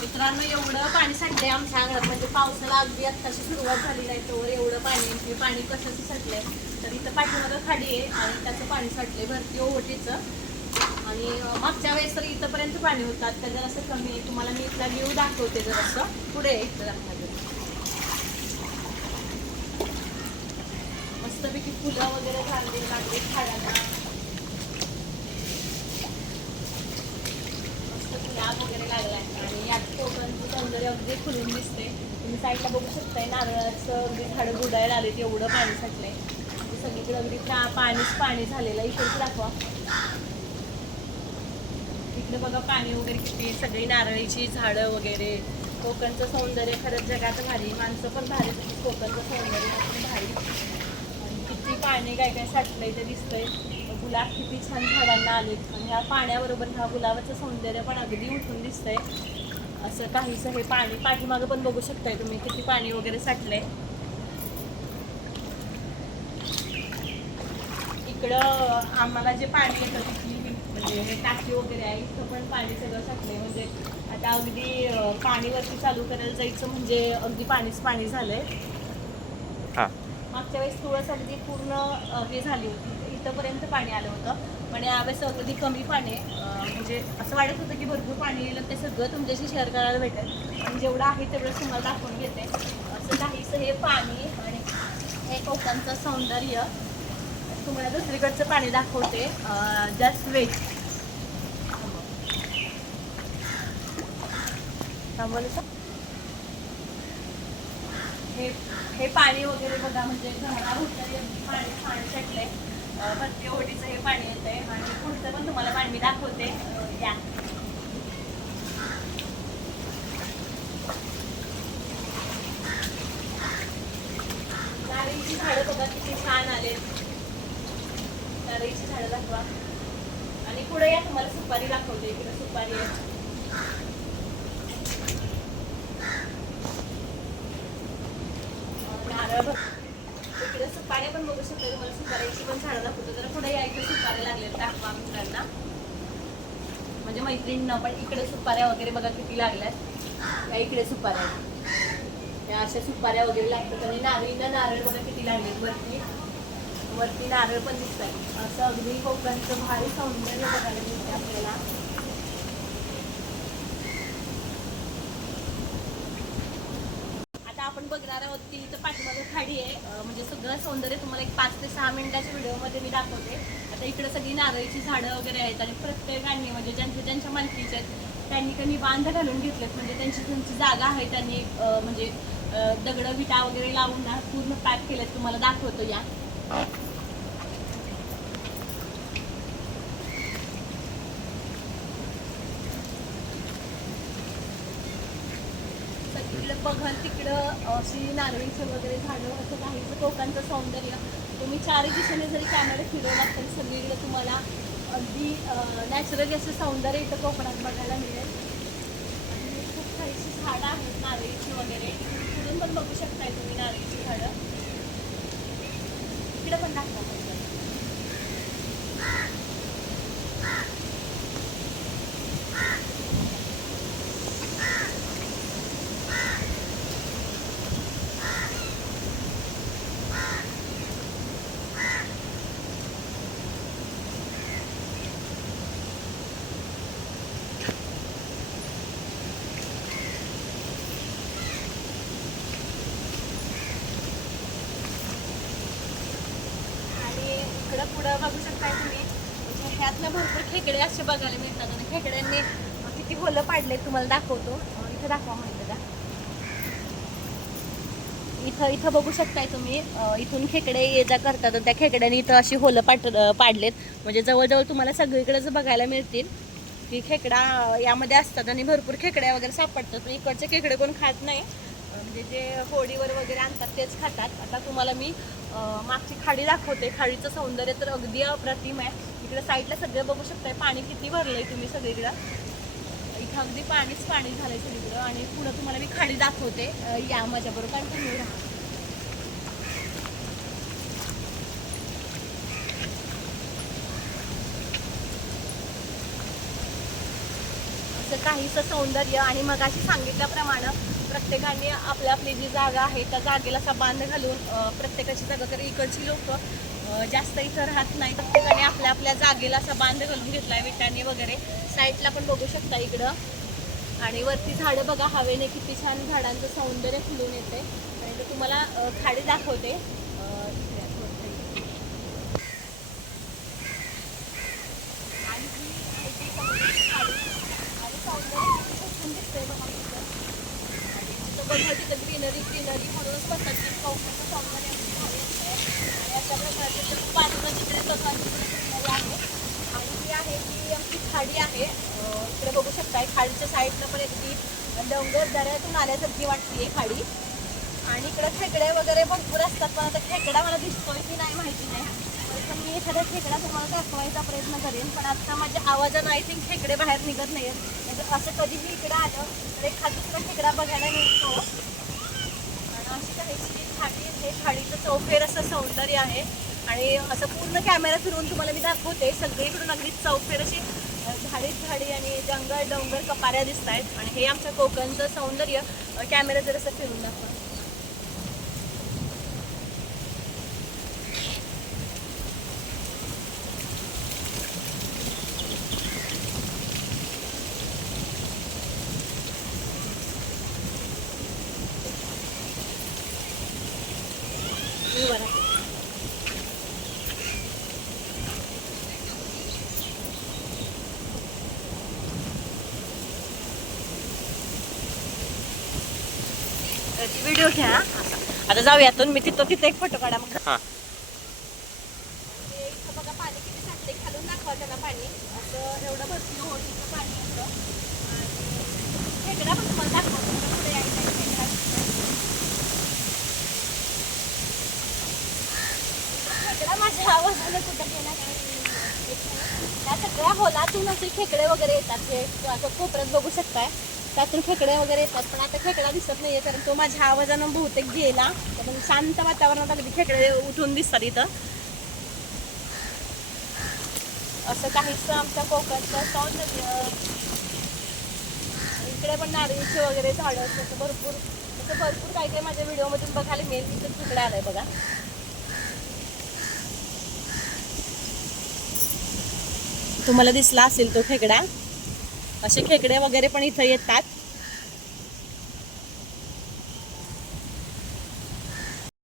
मित्रांनो एवढं पाणी साठलंय आमच्या अंगणात, म्हणजे पावसाला अगदी आत्ताची सुरुवात झाली नाही तोवर एवढं पाणी. हे पाणी कशाचं साठलंय तर इथं पाठीमागं खाली आहे आणि त्याचं पाणी साठलंय भरती ओहोटीचं. आणि मागच्या वेळेस तर इथंपर्यंत पाणी होतं, आता जरासं कमी आहे. तुम्हाला मी इथला व्ह्यू दाखवते जरासं पुढे इथं दाखवते. मस्तपैकी फुलं वगैरे झाले लागले झाडांना, मस्त गुलाब वगैरे लागलाय. आणि यात कोकणचं सौंदर्य अगदी खुलून दिसते. तुम्ही साईडला बघू शकताय नारळाचं अगदी झाडं बुडायला आले, एवढं पाणी साठलंय. म्हणजे सगळीकडे अगदी पाणीच पाणी झालेलं. इकडे दाखवा, इकडे बघा पाणी वगैरे किती, सगळी नारळीची झाडं वगैरे. कोकणचं सौंदर्य खरंच जगात भारी, माणसं पण भारी, कोकणचं सौंदर्य पण भारी. आणि किती पाणी काय काय साठलंय ते दिसतंय. गुलाब किती छान झाडांना आलेत आणि ह्या पाण्याबरोबर ह्या गुलाबाचं सौंदर्य पण अगदी उठून दिसतंय. असं काहीसं हे पाणी पाठीमागं पण बघू शकताय तुम्ही किती पाणी वगैरे साठलंय. इकडं आम्हाला जे पाणी येतं तिथली म्हणजे टाकी वगैरे आहे, इथं पण पाणी सगळं साठलंय. म्हणजे आता अगदी पाणीवरती चालू करायला जायचं म्हणजे अगदी पाणीच पाणी झालंय. मागच्या वेळेस तुळस अगदी पूर्ण हे झाली होती, इथंपर्यंत पाणी आलं होतं. पण यावेळेस अगदी कमी पाणी म्हणजे असं वाटत होतं की भरपूर पाणी येईल, ते सगळं तुमच्याशी शेअर करायला भेटेल. आणि जेवढं आहे तेवढं तुम्हाला दाखवून घेते. असं काहीसं हे पाणी आणि हे कोकणचं सौंदर्य. तुम्हाला दुसरीकडचं पाणी दाखवते, जस्ट वेट. थांबवलं. हे पाणी वगैरे बघा, म्हणजे घराभोवताली अगदी पाणी छान साठलंय. भरती ओढीचं हे पाणी येतंय. आणि पुढचं पण तुम्हाला पाणी मी दाखवते. या नारळीची झाडं बघा किती छान आले. नारळीची झाडं दाखवा. आणि पुढे या तुम्हाला सुपारी दाखवते. इकडे सुपारी आहे. इकडे सुपाऱ्या पण बघू शकता तुम्हाला. सुपाऱ्याची पण झाडं दाखवतो. जरा पुढे या, इकडे सुपाऱ्या लागलेल्या दाखवा मित्रांना, म्हणजे मैत्रिणींना पण. इकडे सुपाऱ्या वगैरे बघा किती लागल्यात. या इकडे सुपाऱ्या, या अशा सुपाऱ्या वगैरे लागतात. आणि नारळीला नारळ बघा किती लागलेत. वरती नारळ पण दिसत आहे. असं अगदी कोकणचं भारी सौंदर्य बघायला मिळते आपल्याला. आपण बघणार आहोत की इथं पाठीमागं खाडी आहे. म्हणजे सगळं सौंदर्य तुम्हाला एक 5 ते 6 मिनिटाच्या व्हिडिओमध्ये मी दाखवते. आता इकडे सगळी नारळीची झाडं वगैरे आहेत आणि प्रत्येकाने म्हणजे ज्यांच्या मालकीचे आहेत त्यांनी कधी बांध घालून घेतलेत. म्हणजे त्यांची जागा आहे, त्यांनी म्हणजे दगडं विटा वगैरे लावून ना पूर्ण पॅक केलेत. तुम्हाला दाखवतो या. बघाल तिकडं अशी नारळीचं वगैरे झाडं, असं काहीचं कोकणचं सौंदर्य. तुम्ही चारही दिशेने जरी कॅमेरा फिरवला तरी सगळीकडे तुम्हाला अगदी नॅचरली असं सौंदर्य इथं कोकणात बघायला मिळेल. आणि खूप काहीची झाडं आहेत नारळीची वगैरे. पुढून पण बघू शकताय तुम्ही नारळीची झाडं. इकडे पण दाखवा. पुढं बघू शकताय तुम्ही, म्हणजे ह्यातनं भरपूर खेकडे असे बघायला मिळतात. आणि खेकड्यांनी किती होलं पाडले तुम्हाला दाखवतो. इथं दाखवा म्हणलं का. इथं बघू शकताय तुम्ही, इथून खेकडे ये जा करतात. त्या खेकड्यांनी इथं अशी होलं पाडलेत. म्हणजे जवळजवळ तुम्हाला सगळीकडेच बघायला मिळतील की खेकडा यामध्ये असतात. आणि भरपूर खेकड्या वगैरे सापडतात. इकडचे खेकडे कोण खात नाही, म्हणजे जे होडीवर वगैरे आणतात तेच खातात. आता तुम्हाला मी मागची खाडी दाखवते. खाडीचं सौंदर्य तर अगदी अप्रतिम आहे. इकडे साईडला सगळं बघू शकताय पाणी किती भरलंय तुम्ही सगळीकडं. इथं अगदी पाणीच पाणी झालंय सगळीकडं. आणि पुढं तुम्हाला मी खाडी दाखवते. या माझ्याबरोबर कंटिन्यू राहा. असं काहीसं सौंदर्य. आणि मगाशी सांगितल्याप्रमाणे प्रत्येकाने आपली आपली जी जागा आहे त्या जागेला असा बांध घालून प्रत्येकाची जागा, तर इकडची लोक जास्त इथं राहत नाही, प्रत्येकाने आपल्या आपल्या जागेला असा बांध घालून घेतलाय विटांनी वगैरे. साईडला पण बघू शकता इकडं. आणि वरती झाडं बघा, हवेने किती छान झाडांचं सौंदर्य फुलून येते. आणि ते तुम्हाला खाडी दाखवते. आणि ही आहे ती समुद्राची खाडी. आणि सौंदर्य किती छान दिसतंय बघा तिथं. आणि तिथं बघा तिथं ग्रीनरी म्हणूनच म्हणतात की कोकणाचं सौंदर्य खूप भारी असतंय. आणि अशा प्रकारचे बाजूला तिकडे बघा तिकडे ग्रीनरी आहे. आणि ही आहे ती आमची खाडी आहे. इकडे बघू शकताय खाडीच्या साईडनं पण अगदी डोंगर दऱ्यातून आल्यासारखी वाटते खाडी. आणि इकडे खेकडे वगैरे भरपूर असतात, पण आता खेकडा मला दिसतोय की नाही माहिती नाही. तर मी एखादा खेकडा तुम्हाला दाखवायचा प्रयत्न करेन, पण आता माझ्या आवाजानं आय थिंक खेकडे बाहेर निघत नाही आहेत. असं कधीही इकडे आलं तर एखादा दुसरा खेकडा बघायला मिळतो. आणि अशी काहीशी खाडी, हे खाडीचं चौफेर असं सौंदर्य आहे. आणि असं पूर्ण कॅमेरा फिरवून तुम्हाला मी दाखवते. सगळीकडून अगदी चौफेर अशी झाडी आणि जंगल डोंगर कपाऱ्या दिसत आहेत. आणि हे आमच्या कोकणचं सौंदर्य. कॅमेरा जर असं फिरून दाखवा. व्हिडिओ घ्या. आता जाऊयातून मी तिथे एक फोटो काढा मग. इथं बघा पाणी किती साठले, खालून दाखवा त्याला पाणी. असं एवढं भरपूर होतीचं पाणी असतं. आणि खेकडा पण तुम्हाला दाखवतो. पुढे यायचं खेकडा. खेकडा माझ्या आवाजाने कुठं गेला काय. त्या सगळ्या होलातून असे खेकडे वगैरे येतात. हे असं कोपऱ्यात बघू शकताय, त्यातून खेकडे वगैरे येतात. पण आता खेकडा दिसत नाहीये, कारण तो माझ्या आवाजानं बहुतेक गेला. पण शांत वातावरणात अगदी खेकडे उठून दिसतात इथं. असं काहीच आमच्या कोकणचं सौंदर्य. इकडे पण नारळीचे वगैरे झाडं असं भरपूर काही काही माझ्या व्हिडिओमधून बघायला मिळेल. तिथं खेकडा आलाय बघा. तुम्हाला दिसला असेल तो खेकडा. असे खेकडे वगैरे पण इथं येतात.